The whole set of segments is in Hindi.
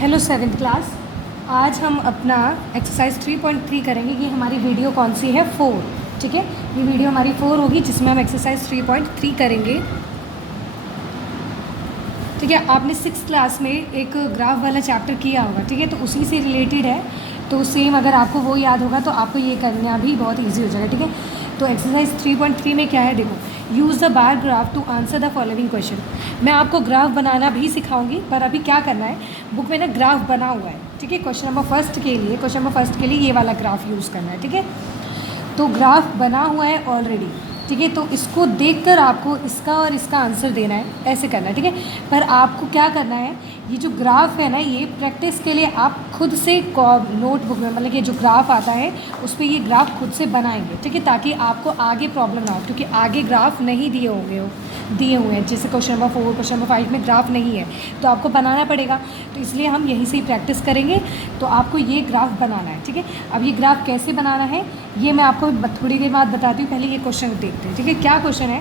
Hello seventh class. आज हम अपना एक्सरसाइज 3.3 करेंगे। ये हमारी वीडियो कौन सी है? 4। ठीक है, ये वीडियो हमारी 4 होगी जिसमें हम एक्सरसाइज 3.3 करेंगे। ठीक है, आपने 6th क्लास में एक ग्राफ वाला चैप्टर किया होगा। ठीक है, तो उसी से रिलेटेड है, तो सेम अगर आपको वो याद होगा तो आपको ये करना भी बहुत ईजी हो जाएगा। ठीक है, तो एक्सरसाइज 3.3 में क्या है, देखो, use the bar graph to answer the following question. मैं आपको ग्राफ बनाना भी सिखाऊंगी, पर अभी क्या करना है, बुक में ना ग्राफ बना हुआ है। ठीक है, क्वेश्चन नंबर फर्स्ट के लिए ये वाला ग्राफ यूज़ करना है। ठीक है, तो ग्राफ बना हुआ है ऑलरेडी। ठीक है, तो इसको देखकर आपको इसका और इसका आंसर देना है, ऐसे करना है। ठीक है, पर आपको क्या करना है, ये जो ग्राफ है ना, ये प्रैक्टिस के लिए आप खुद से नोटबुक में, मतलब कि जो ग्राफ आता है उस पर ये ग्राफ खुद से बनाएंगे। ठीक है, ताकि आपको आगे प्रॉब्लम ना हो, क्योंकि आगे ग्राफ नहीं दिए हुए हैं। जैसे क्वेश्चन नंबर 4, क्वेश्चन नंबर 5 में ग्राफ नहीं है, तो आपको बनाना पड़ेगा। तो इसलिए हम यहीं से ही प्रैक्टिस करेंगे। तो आपको ये ग्राफ बनाना है। ठीक है, अब ये ग्राफ कैसे बनाना है ये मैं आपको थोड़ी देर बाद बताती हूँ। पहले ये क्वेश्चन देखते हैं। ठीक है, क्या क्वेश्चन है?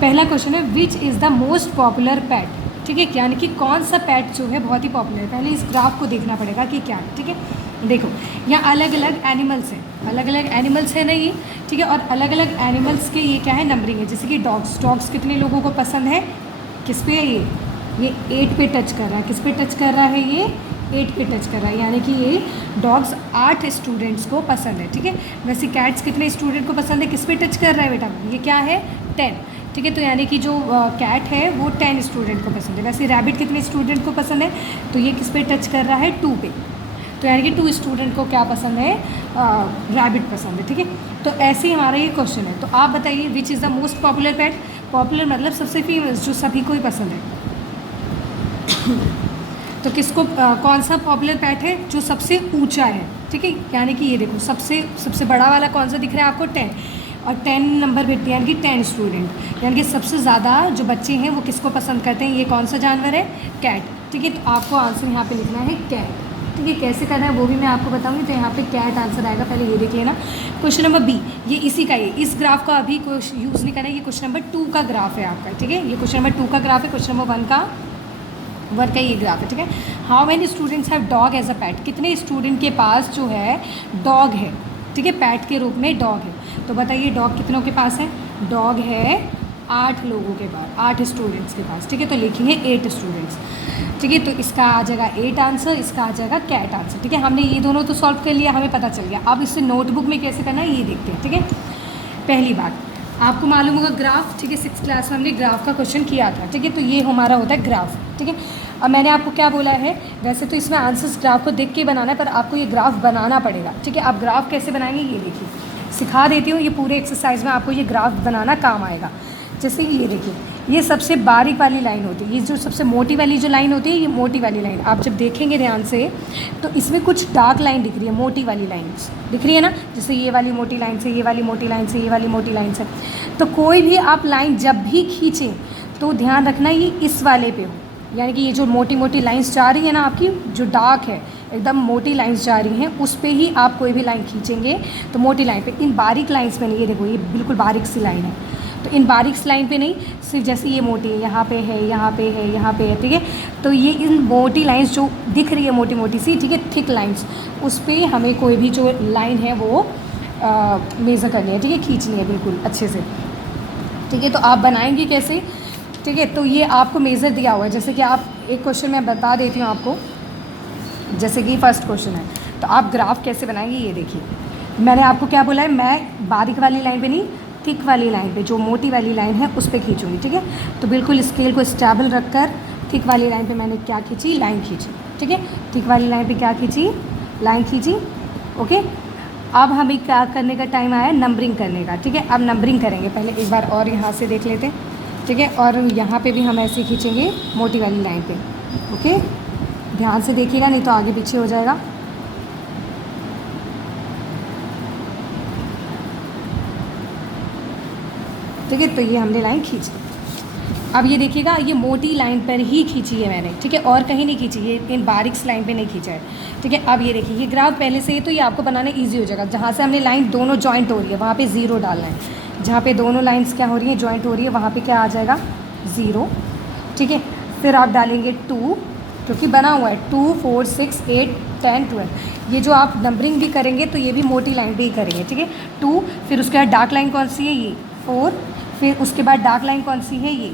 पहला क्वेश्चन है, which is the most popular pet. ठीक है, यानी कि कौन सा पेट जो है बहुत ही पॉपुलर है। पहले इस ग्राफ को देखना पड़ेगा कि क्या है। ठीक है, देखो, यहाँ अलग अलग एनिमल्स हैं ना ये। ठीक है, और अलग अलग एनिमल्स के ये क्या है, नंबरिंग है। जैसे कि डॉग्स कितने लोगों को पसंद है, किस पे है ये 8 पे टच कर रहा है। किस पे टच कर रहा है? ये 8 पे टच कर रहा है, यानी कि ये डॉग्स 8 स्टूडेंट्स को पसंद है। ठीक है, वैसे कैट्स कितने स्टूडेंट को पसंद है, किस पे टच कर रहा है बेटा? ये क्या है? 10। ठीक है, तो यानी कि जो कैट है वो 10 स्टूडेंट को पसंद है। वैसे रैबिट कितने स्टूडेंट को पसंद है, तो ये किस पे टच कर रहा है? 2 पे। तो यानी कि 2 स्टूडेंट को क्या पसंद है? रैबिट पसंद है। ठीक है, तो ऐसे ही हमारा ये क्वेश्चन है। तो आप बताइए, विच is the most popular pet. Popular मतलब सबसे फेमस, जो सभी को ही पसंद है। तो किसको कौन सा पॉपुलर पेट है जो सबसे ऊंचा है? ठीक है, यानी कि ये देखो, सबसे बड़ा वाला कौन सा दिख रहा है आपको? 10। और 10 नंबर पे, यानी कि 10 स्टूडेंट, यानी कि सबसे ज़्यादा जो बच्चे हैं वो किसको पसंद करते हैं? ये कौन सा जानवर है? कैट। ठीक है, तो आपको आंसर यहाँ पे लिखना है कैट। ठीक है, कैसे करना है वो भी मैं आपको बताऊँगी। तो यहाँ पे कैट आंसर आएगा। पहले ये देख लेना। क्वेश्चन नंबर बी, ये इसी का, ये इस ग्राफ का अभी यूज़ नहीं करना है। ये क्वेश्चन नंबर 2 का ग्राफ है आपका। ठीक है, ये क्वेश्चन नंबर 2 का ग्राफ है। क्वेश्चन नंबर 1 का ये ग्राफ है। ठीक है, how many students have dog as a pet. कितने स्टूडेंट के पास जो है डॉग है? ठीक है, पेट के रूप में डॉग है। तो बताइए, डॉग कितनों के पास है? डॉग है 8 लोगों के पास, 8 स्टूडेंट्स के पास। ठीक है, तो लिखेंगे 8 स्टूडेंट्स। ठीक है, तो इसका आ जाएगा 8 आंसर, इसका आ जाएगा कैट आंसर। ठीक है, हमने ये दोनों तो सॉल्व कर लिया, हमें पता चल गया। अब इससे नोटबुक में कैसे करना है ये देखते हैं। ठीक है, पहली बात आपको मालूम होगा ग्राफ। ठीक है, 6th क्लास में हमने ग्राफ का क्वेश्चन किया था। ठीक है, तो ये हमारा होता है ग्राफ। ठीक है, अब मैंने आपको क्या बोला है, वैसे तो इसमें आंसर्स ग्राफ को देख के बनाना है, पर आपको ये ग्राफ बनाना पड़ेगा। ठीक है, आप ग्राफ कैसे बनाएंगे ये देखिए, सिखा देती हूँ। ये पूरे एक्सरसाइज में आपको ये ग्राफ बनाना काम आएगा। जैसे ये देखिए, ये सबसे बारीक वाली लाइन होती है, ये जो सबसे मोटी वाली जो लाइन होती है, ये मोटी वाली लाइन आप जब देखेंगे ध्यान से तो इसमें कुछ डार्क लाइन दिख रही है। मोटी वाली लाइन दिख रही है ना, जैसे ये वाली मोटी लाइन से, ये वाली मोटी लाइन से, ये वाली मोटी लाइन से। तो कोई भी आप लाइन जब भी खींचें तो ध्यान रखना ये इस वाले पे हो, यानी कि ये जो मोटी मोटी लाइन्स जा रही है ना आपकी, जो डार्क है एकदम मोटी लाइन्स जा रही हैं, उस पे ही आप कोई भी लाइन खींचेंगे तो मोटी लाइन पे। इन बारीक लाइन्स पे नहीं, ये देखो ये बिल्कुल बारीक सी लाइन है, तो इन बारीक सी लाइन पे नहीं, सिर्फ जैसे ये मोटी है, यहाँ पे है, यहाँ पे है, यहाँ पे है। ठीक है, तो ये इन मोटी लाइन्स जो दिख रही है, मोटी मोटी सी, ठीक है, थिक लाइन्स, उस पर हमें कोई भी जो लाइन है वो मेज़र करनी है। ठीक है, खींचनी है बिल्कुल अच्छे से। ठीक है, तो आप बनाएंगे कैसे? ठीक है, तो ये आपको मेज़र दिया हुआ है। जैसे कि आप एक क्वेश्चन मैं बता देती हूँ आपको, जैसे कि फर्स्ट क्वेश्चन है, तो आप ग्राफ कैसे बनाएंगे ये देखिए। मैंने आपको क्या बोला है, मैं बारीक वाली लाइन पे नहीं, थिक वाली लाइन पे, जो मोटी वाली लाइन है उस पर खींचूँगी। ठीक है, तो बिल्कुल स्केल को स्टेबल रखकर थिक वाली लाइन पे मैंने क्या खींची, लाइन खींची। ठीक है, थिक वाली लाइन पे क्या खींची, लाइन खींची। ओके, अब हमें क्या करने का टाइम आया, नंबरिंग करने का। ठीक है, अब नंबरिंग करेंगे। पहले एक बार और यहाँ से देख लेते हैं। ठीक है, और यहाँ पे भी हम ऐसे खींचेंगे मोटी वाली लाइन पे। ओके, ध्यान से देखिएगा, नहीं तो आगे पीछे हो जाएगा। ठीक है, तो ये हमने लाइन खींची। अब ये देखिएगा, ये मोटी लाइन पर ही खींची है मैंने। ठीक है, और कहीं नहीं खींची, ये इन बारीक लाइन पे नहीं खींचा है। ठीक है, अब ये देखिए, ये ग्राफ पहले से ही तो ये आपको बनाना ईजी हो जाएगा। जहाँ से हमने लाइन दोनों जॉइंट हो रही है वहाँ पे 0 डालना है। जहाँ पे दोनों लाइंस क्या हो रही है, जॉइंट हो रही है, वहाँ पे क्या आ जाएगा, 0। ठीक है, फिर आप डालेंगे 2, क्योंकि बना हुआ है 2 4 6 8 10 12। ये जो आप नंबरिंग भी करेंगे तो ये भी मोटी लाइन पे ही करेंगे, ठीक है। 2, फिर उसके बाद डार्क लाइन कौन सी है, ये 4, फिर उसके बाद डार्क लाइन कौन सी है, ये,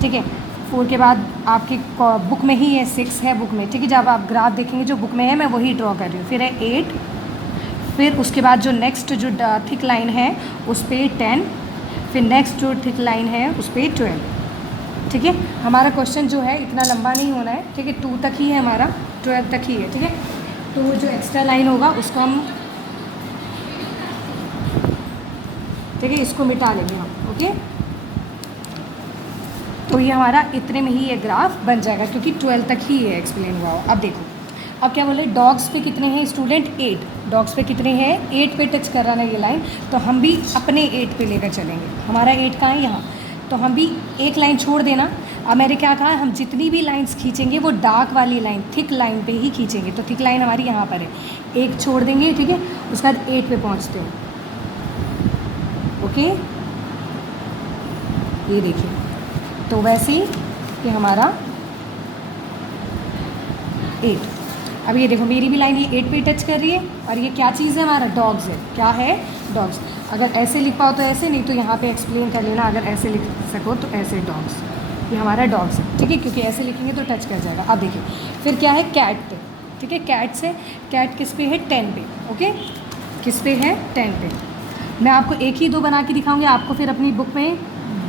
ठीक है। 4 के बाद आपके बुक में ही है 6 है बुक में, ठीक है। जब आप ग्राफ देखेंगे जो बुक में है मैं वही ड्रॉ कर रही हूँ। फिर है 8, फिर उसके बाद जो नेक्स्ट जो थिक लाइन है उस पर 10, फिर नेक्स्ट जो थिक लाइन है उस पर 12, ठीक है। हमारा क्वेश्चन जो है इतना लंबा नहीं होना है, ठीक है। 2 तक ही है हमारा, 12 तक ही है, ठीक है। तो जो एक्स्ट्रा लाइन होगा उसको हम, ठीक है, इसको मिटा लेंगे हम, ओके। तो ये हमारा इतने में ही ये ग्राफ बन जाएगा क्योंकि 12 तक ही ये एक्सप्लेन हुआ हो। अब देखो, अब क्या बोले, डॉग्स पे कितने हैं स्टूडेंट, 8। डॉग्स पे कितने हैं, 8 पे टच कर रहा है ये लाइन, तो हम भी अपने 8 पे लेकर चलेंगे। हमारा 8 कहाँ है, यहाँ, तो हम भी एक लाइन छोड़ देना। अब मैंने क्या कहा, हम जितनी भी लाइंस खींचेंगे वो डार्क वाली लाइन, थिक लाइन पे ही खींचेंगे। तो थिक लाइन हमारी यहाँ पर है, एक छोड़ देंगे, ठीक है। उसके बाद 8 पे पहुँचते हो, ओके। ये देखिए, तो वैसे ही ये हमारा 8। अब ये देखो मेरी भी लाइन ये 8 पे टच कर रही है, और ये क्या चीज़ है, हमारा डॉग्स है। क्या है, डॉग्स। अगर ऐसे लिख पाओ तो ऐसे, नहीं तो यहाँ पे एक्सप्लेन कर लेना। अगर ऐसे लिख सको तो ऐसे, डॉग्स, ये हमारा डॉग्स है, ठीक है, क्योंकि ऐसे लिखेंगे तो टच कर जाएगा। अब देखिए फिर क्या है, कैट पे, ठीक है। कैट से, कैट किस पे है, 10 पे, ओके। किस पे है, 10 पे। मैं आपको एक ही 2 बना के दिखाऊंगी, आपको फिर अपनी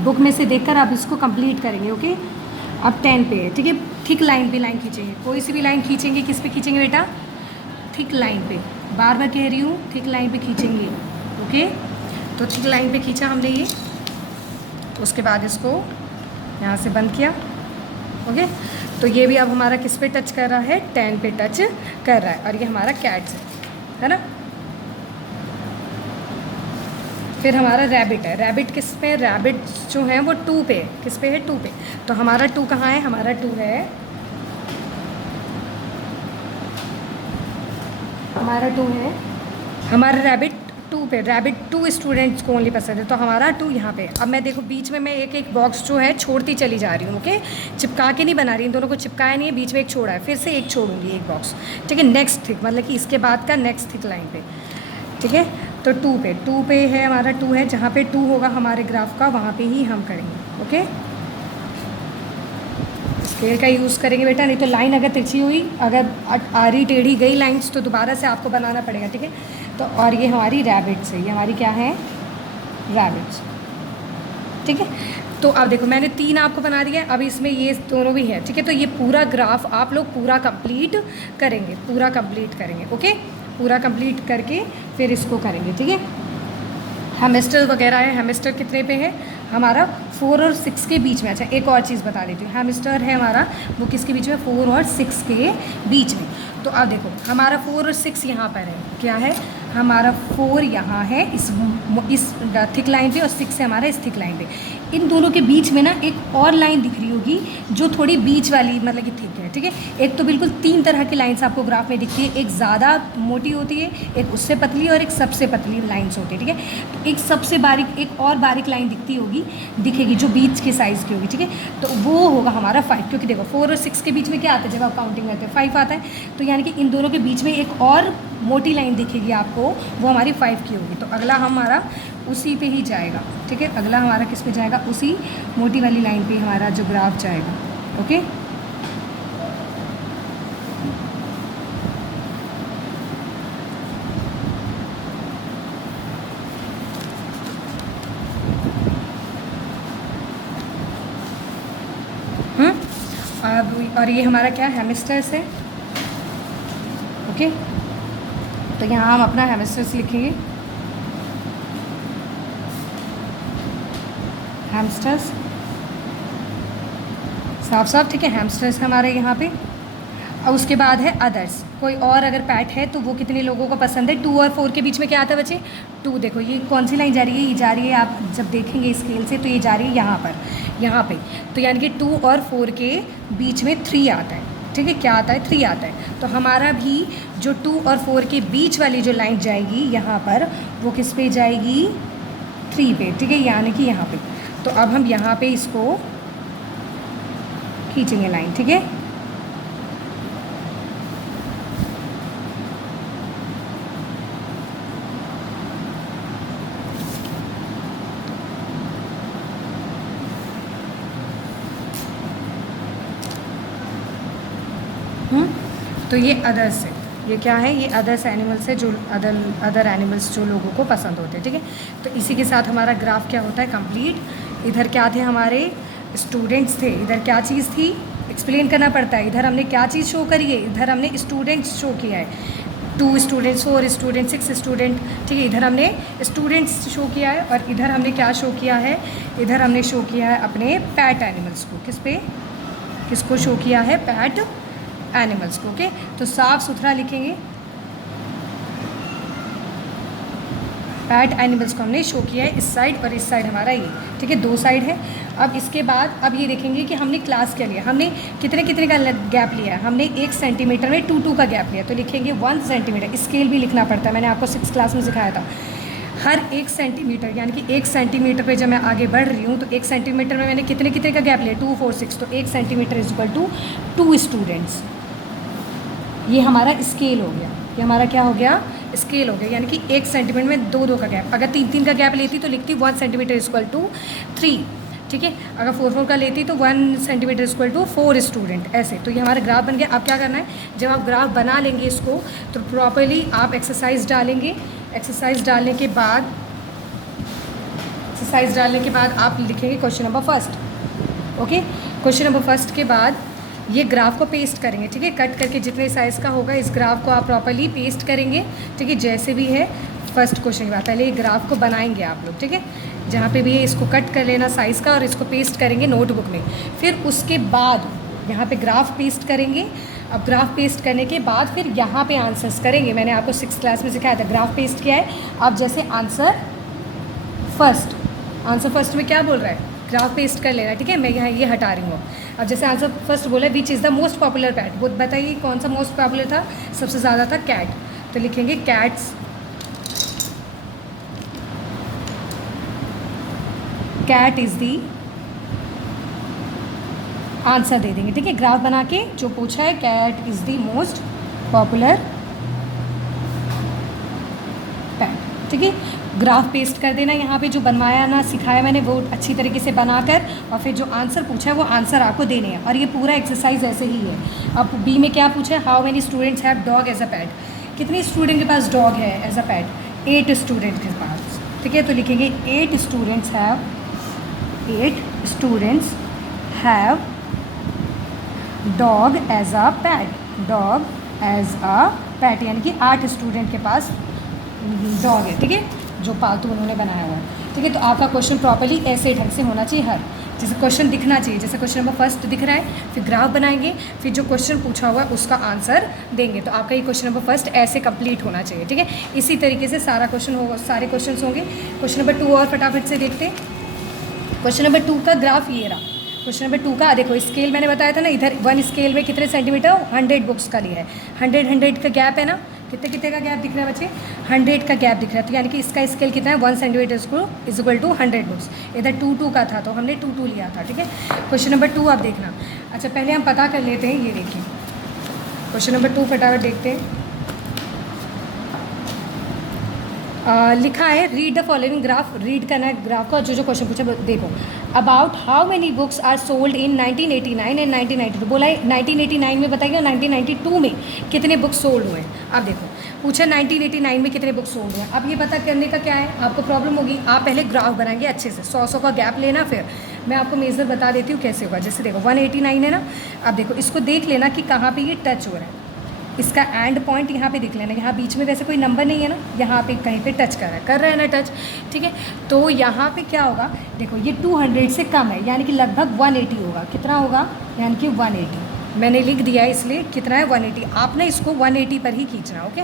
बुक में से देखकर आप इसको कंप्लीट करेंगे, ओके। अब 10 पे है, ठीक है। थिक लाइन पे लाइन खींचेंगे, कोई सी भी लाइन खींचेंगे, किस पे खींचेंगे बेटा, थिक लाइन पे। बार बार कह रही हूँ, थिक लाइन पे खींचेंगे, ओके। तो थिक लाइन पे खींचा हमने ये, उसके बाद इसको यहाँ से बंद किया, ओके। तो ये भी अब हमारा किस पे टच कर रहा है, 10 पे टच कर रहा है, और ये हमारा कैट्स है ना। फिर हमारा रैबिट है, रैबिट किस पे, रैबिट जो है वो 2 पे, किस पे है, 2 पे। तो हमारा 2 कहाँ है, हमारा 2 है, हमारा 2 है, हमारा रैबिट 2 पे। रैबिट 2 स्टूडेंट्स को ओनली पसंद है, तो हमारा 2 यहाँ पे। अब मैं देखो बीच में मैं एक एक बॉक्स जो है छोड़ती चली जा रही हूँ, ओके। चिपका के नहीं बना रही, इन दोनों को चिपकाया नहीं है, बीच में एक छोड़ा है, फिर से एक छोड़ूंगी, एक बॉक्स, ठीक है। नेक्स्ट थिक, मतलब कि इसके बाद का नेक्स्ट थिक लाइन पे, ठीक है। तो 2 पे है हमारा, 2 है, जहाँ पे 2 होगा हमारे ग्राफ का वहाँ पे ही हम करेंगे, ओके। स्केल का यूज़ करेंगे बेटा, नहीं तो लाइन अगर तिरछी हुई, अगर आरी टेढ़ी गई लाइंस, तो दोबारा से आपको बनाना पड़ेगा, ठीक है। तो और ये हमारी रैबिट्स है, ये हमारी क्या है, रैबिट्स, ठीक है। तो अब देखो मैंने 3 आपको बना दिया है, अब इसमें ये दोनों भी है, ठीक है। तो ये पूरा ग्राफ आप लोग पूरा कंप्लीट करेंगे, पूरा कंप्लीट करेंगे, ओके। पूरा कंप्लीट करके फिर इसको करेंगे, ठीक है। हेमिस्टर वगैरह है, हेमिस्टर कितने पे है, हमारा 4 और 6 के बीच में। अच्छा एक और चीज़ बता देती हूँ, हेमिस्टर है हमारा वो किसके बीच में, 4 और 6 के बीच में। तो अब देखो हमारा 4 और 6 यहाँ पर है, क्या है, हमारा 4 यहाँ है इस थिक लाइन पे, और 6 है हमारा इस थिक लाइन पे। इन दोनों के बीच में ना एक और लाइन दिख रही होगी जो थोड़ी बीच वाली, मतलब कि थिक है, ठीक है। एक तो बिल्कुल 3 तरह की लाइन्स आपको ग्राफ में दिखती है, एक ज़्यादा मोटी होती है, एक उससे पतली, और एक सबसे पतली लाइन्स होती है, ठीक है। तो एक सबसे बारीक, एक और बारीक लाइन दिखेगी जो बीच के साइज़ की होगी, ठीक है। तो वो होगा हमारा 5, क्योंकि देखो 4 और 6 के बीच में क्या आता है, जब आप काउंटिंग करते हैं 5 आता है। तो यानी कि इन दोनों के बीच में एक और मोटी लाइन दिखेगी आपको, वो हमारी 5 की होगी। तो अगला हमारा उसी पे ही जाएगा, ठीक है। अगला हमारा किस पे जाएगा, उसी मोटी वाली लाइन पे हमारा जो ग्राफ जाएगा, ओके। अब और ये हमारा क्या, हेमिस्टर्स है, ओके। तो यहाँ हम अपना हेमिस्टर्स लिखेंगे, हैमस्टर्स, साफ साफ, ठीक है। हैमस्टर्स हमारे यहाँ पे। और उसके बाद है अदर्स, कोई और अगर पैट है तो वो कितने लोगों को पसंद है, 2 और 4 के बीच में क्या आता है बच्चे, 2। देखो ये कौन सी लाइन जा रही है, ये जा रही है, आप जब देखेंगे स्केल से तो ये जा रही है यहाँ पर, यहाँ पे। तो यानी कि 2 और 4 के बीच में 3 आता है, ठीक है। क्या आता है, 3 आता है। तो हमारा भी जो 2 और 4 के बीच वाली जो लाइन जाएगी यहाँ पर, वो किस पे जाएगी, 3 पे, ठीक है, यानी कि यहाँ पे। तो अब हम यहाँ पे इसको खींचेंगे लाइन, ठीक है। तो ये अदर्स है, ये क्या है, ये अदर्स एनिमल्स है, जो अदर एनिमल्स जो लोगों को पसंद होते हैं, ठीक है। तो इसी के साथ हमारा ग्राफ क्या होता है, कंप्लीट। इधर क्या थे, हमारे स्टूडेंट्स थे, इधर क्या चीज़ थी, एक्सप्लेन करना पड़ता है। इधर हमने क्या चीज़ शो करी है, इधर हमने स्टूडेंट्स शो किया है, 2 स्टूडेंट्स, 4 स्टूडेंट, 6 स्टूडेंट, ठीक है। इधर हमने स्टूडेंट्स शो किया है, और इधर हमने क्या शो किया है, इधर हमने शो किया है अपने पैट एनिमल्स को। किसको शो किया है, पैट एनिमल्स को, ओके। तो साफ सुथरा लिखेंगे, पैट एनिमल्स को हमने शो किया है इस साइड, और इस साइड हमारा ये, ठीक है, 2 साइड है। अब इसके बाद अब ये देखेंगे कि हमने क्लास क्या लिया, हमने कितने का गैप लिया है, हमने 1 सेंटीमीटर में 2 का गैप लिया, तो लिखेंगे 1 सेंटीमीटर। स्केल भी लिखना पड़ता है, मैंने आपको 6 क्लास में सिखाया था। हर 1 सेंटीमीटर, यानी कि 1 सेंटीमीटर पे जब मैं आगे बढ़ रही हूँ, तो 1 सेंटीमीटर में मैंने कितने का गैप लिया, 2, 4, 6, तो 1 centimetre is equal to 2 students. ये हमारा स्केल हो गया, ये हमारा क्या हो गया, स्केल हो गया। यानी कि 1 सेंटीमीटर में 2 का गैप, अगर 3 का गैप लेती तो लिखती 1 सेंटीमीटर इक्वल टू 3, ठीक है। अगर 4 का लेती तो 1 सेंटीमीटर इक्वल टू 4 स्टूडेंट, ऐसे। तो ये हमारा ग्राफ बन गया। अब क्या करना है, जब आप ग्राफ बना लेंगे इसको, तो प्रॉपर्ली आप एक्सरसाइज डालेंगे। एक्सरसाइज डालने के बाद आप लिखेंगे question number first, okay. Question number first के बाद ये ग्राफ को पेस्ट करेंगे, ठीक है। कट करके जितने साइज़ का होगा इस ग्राफ को आप प्रॉपर्ली पेस्ट करेंगे, ठीक है। जैसे भी है फर्स्ट क्वेश्चन के बाद पहले ये ग्राफ को बनाएंगे आप लोग, ठीक है। जहाँ पे भी है इसको कट कर लेना साइज़ का, और इसको पेस्ट करेंगे नोटबुक में। फिर उसके बाद यहाँ पे ग्राफ पेस्ट करेंगे। अब ग्राफ पेस्ट करने के बाद फिर यहाँ पे आंसर्स करेंगे। मैंने आपको 6th क्लास में सिखाया था, ग्राफ पेस्ट किया है। अब जैसे आंसर फर्स्ट में क्या बोल रहा है, ग्राफ पेस्ट कर लेना, ठीक है। मैं यहाँ ये हटा रही हूँ। अब जैसे आंसर फर्स्ट बोला, विच is the most popular PAT, वो बताइए कौन सा मोस्ट पॉपुलर था, सबसे ज़्यादा था कैट, तो लिखेंगे cats, cat is the answer दे देंगे, ठीक है। ग्राफ बना के जो पूछा है, cat is the most popular pet, ठीक है। ग्राफ पेस्ट कर देना, यहाँ पे जो बनवाया ना सिखाया मैंने वो अच्छी तरीके से बनाकर, और फिर जो आंसर पूछा है वो आंसर आपको देने हैं। और ये पूरा एक्सरसाइज ऐसे ही है। अब बी में क्या पूछा है, how many students have dog as a pet, कितने स्टूडेंट के पास डॉग है एज अ पैट, 8 स्टूडेंट के पास, ठीक है। तो लिखेंगे 8 students have dog as a pet, यानी कि 8 स्टूडेंट के पास डॉग है, ठीक है, जो पालतू उन्होंने बनाया हुआ है, ठीक है। तो आपका क्वेश्चन प्रॉपर्ली ऐसे ढंग से होना चाहिए, हर जैसे क्वेश्चन दिखना चाहिए। जैसे क्वेश्चन नंबर फर्स्ट दिख रहा है, फिर ग्राफ बनाएंगे, फिर जो क्वेश्चन पूछा हुआ है उसका आंसर देंगे। तो आपका ये क्वेश्चन नंबर फर्स्ट ऐसे कंप्लीट होना चाहिए, ठीक है। इसी तरीके से सारे क्वेश्चन होंगे। क्वेश्चन नंबर 2 और फटाफट से देखते हैं। क्वेश्चन नंबर 2 का ग्राफ ये रहा। क्वेश्चन नंबर 2 का देखो, स्केल मैंने बताया था ना, इधर 1 स्केल में कितने सेंटीमीटर, 100 बुक्स का लिया है। 100 का गैप है ना, कितने का गैप दिख रहा है बच्चे, 100 का गैप दिख रहा है। तो यानी कि इसका स्केल कितना है, 1 centimetre is equal to 100 books. इधर 2 का था तो हमने 2 लिया था, ठीक है। क्वेश्चन नंबर 2 आप देखना। अच्छा, पहले हम पता कर लेते हैं, ये देखिए क्वेश्चन नंबर 2 फटाफट देखते हैं। लिखा है, read the following graph, read करना है ग्राफ का, जो क्वेश्चन पूछा देखो। About how many books are sold in 1989 and 1992, बोला है 1989 में बताइए, 1992 में कितने बुक्स सोल्ड हुए हैं। अब देखो पूछा 1989 में कितने बुक्स सोल्ड हुए हैं। अब ये पता करने का क्या है, आपको प्रॉब्लम होगी, आप पहले ग्राफ बनाएंगे अच्छे से, 100 का गैप लेना, फिर मैं आपको मेज़र बता देती हूँ कैसे होगा। जैसे देखो 189 है ना, अब देखो इसको देख लेना कि कहाँ पर ये टच हो रहा है, इसका एंड पॉइंट यहाँ पे देख लेना, यहाँ बीच में वैसे कोई नंबर नहीं है ना, यहाँ पे कहीं पे टच कर रहा है ना टच, ठीक है। तो यहाँ पे क्या होगा, देखो ये 200 से कम है, यानी कि लगभग 180 होगा। कितना होगा, यानी कि 180 मैंने लिख दिया है, इसलिए कितना है 180। आपने इसको 180 पर ही खींचना, ओके।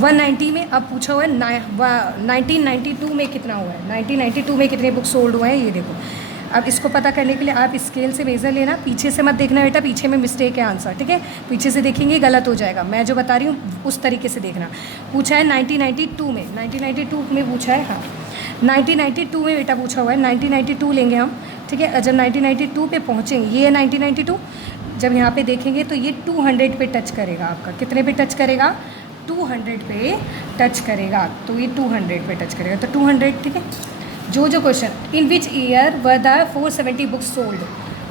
190 में अब पूछा हुआ है 1992 में कितना हुआ है, 1992 में कितने बुक सोल्ड हुए हैं, ये देखो। अब इसको पता करने के लिए आप स्केल से मेज़र लेना, पीछे से मत देखना बेटा, पीछे में मिस्टेक है आंसर, ठीक है। पीछे से देखेंगे गलत हो जाएगा, मैं जो बता रही हूँ उस तरीके से देखना। पूछा है 1992 में पूछा है, हाँ 1992 में बेटा पूछा हुआ है, 1992 लेंगे हम। ठीक है। जब 1992 पे पहुँचेंगे, ये है 1992, जब यहाँ पे देखेंगे तो ये 200 पे टच करेगा आपका। कितने पे टच करेगा? 200 पे टच करेगा। तो ये 200 पे टच करेगा, तो 200, ठीक है। जो question, in which year were the 470 books sold,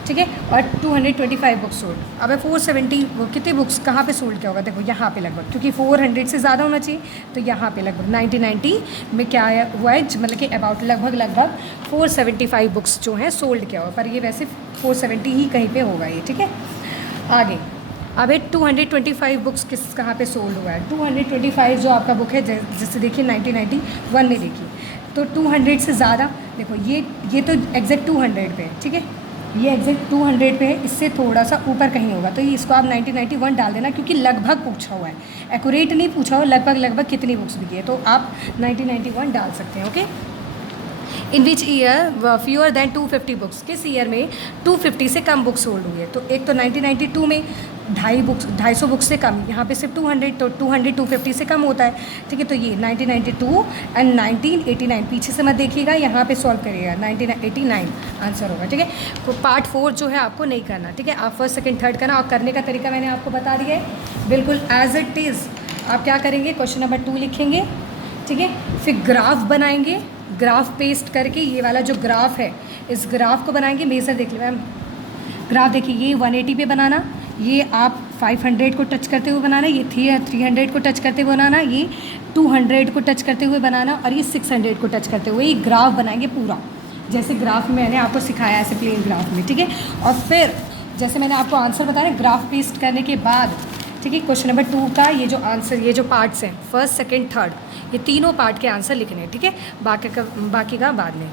ठीक है, और 225 बुक्स सोल्ड। अब 470 वो कितनी बुक्स कहाँ पे सोल्ड क्या होगा? देखो यहाँ पे लगभग, क्योंकि 400 से ज़्यादा होना चाहिए, तो यहाँ पे लगभग 1990 में क्या हुआ है, मतलब कि अबाउट लगभग 475 बुक्स जो हैं सोल्ड क्या हुआ, पर ये वैसे 470 ही कहीं पे होगा ये, ठीक है। आगे अब 225 बुक्स कहाँ पे सोल्ड हुआ है? 225 जो आपका बुक है, जैसे देखिए 1991 में देखिए, तो 200 से ज़्यादा, देखो ये तो एग्जैक्ट 200 पे है, ठीक है, ये एग्जैक्ट 200 पे है, इससे थोड़ा सा ऊपर कहीं होगा, तो ये इसको आप 1991 डाल देना, क्योंकि लगभग पूछा हुआ है, एक्यूरेट नहीं पूछा हुआ, लगभग कितनी बुक्स बिकी है, तो आप 1991 डाल सकते हैं। Okay. In which year fewer than 250 books, किस ईयर में 250 से कम बुक्स सोल्ड हुई है? तो एक तो 1992 में 250 बुक्स से कम, यहाँ पे सिर्फ 200, तो 200 250 से कम होता है, ठीक है। तो ये 1992 एंड 1989, पीछे से मत देखिएगा, यहाँ पे सॉल्व करिएगा, 1989 आंसर होगा, ठीक है। तो पार्ट 4 जो है आपको नहीं करना, ठीक है, आप फर्स्ट सेकंड थर्ड करना, और करने का तरीका मैंने आपको बता दिया है बिल्कुल एज इट इज़। आप क्या करेंगे, क्वेश्चन नंबर 2 लिखेंगे, ठीक है, फिर ग्राफ बनाएंगे, ग्राफ पेस्ट करके ये वाला जो ग्राफ है, इस ग्राफ को बनाएंगे। मेजर देख लो मैम, ग्राफ देखिए, ये 180 पे बनाना, ये आप 500 को टच करते हुए बनाना, ये 300 को टच करते हुए बनाना, ये 200 को टच करते हुए बनाना, और ये 600 को टच करते हुए ये ग्राफ बनाएंगे पूरा, जैसे ग्राफ मैंने आपको सिखाया ऐसे प्लेन ग्राफ में, ठीक है। और फिर जैसे मैंने आपको आंसर बताया, ग्राफ पेस्ट करने के बाद, ठीक है, क्वेश्चन नंबर 2 का ये जो आंसर, ये जो पार्ट्स हैं, फर्स्ट सेकंड थर्ड, ये तीनों पार्ट के आंसर लिखने हैं, ठीक है, बाकी का बाद में।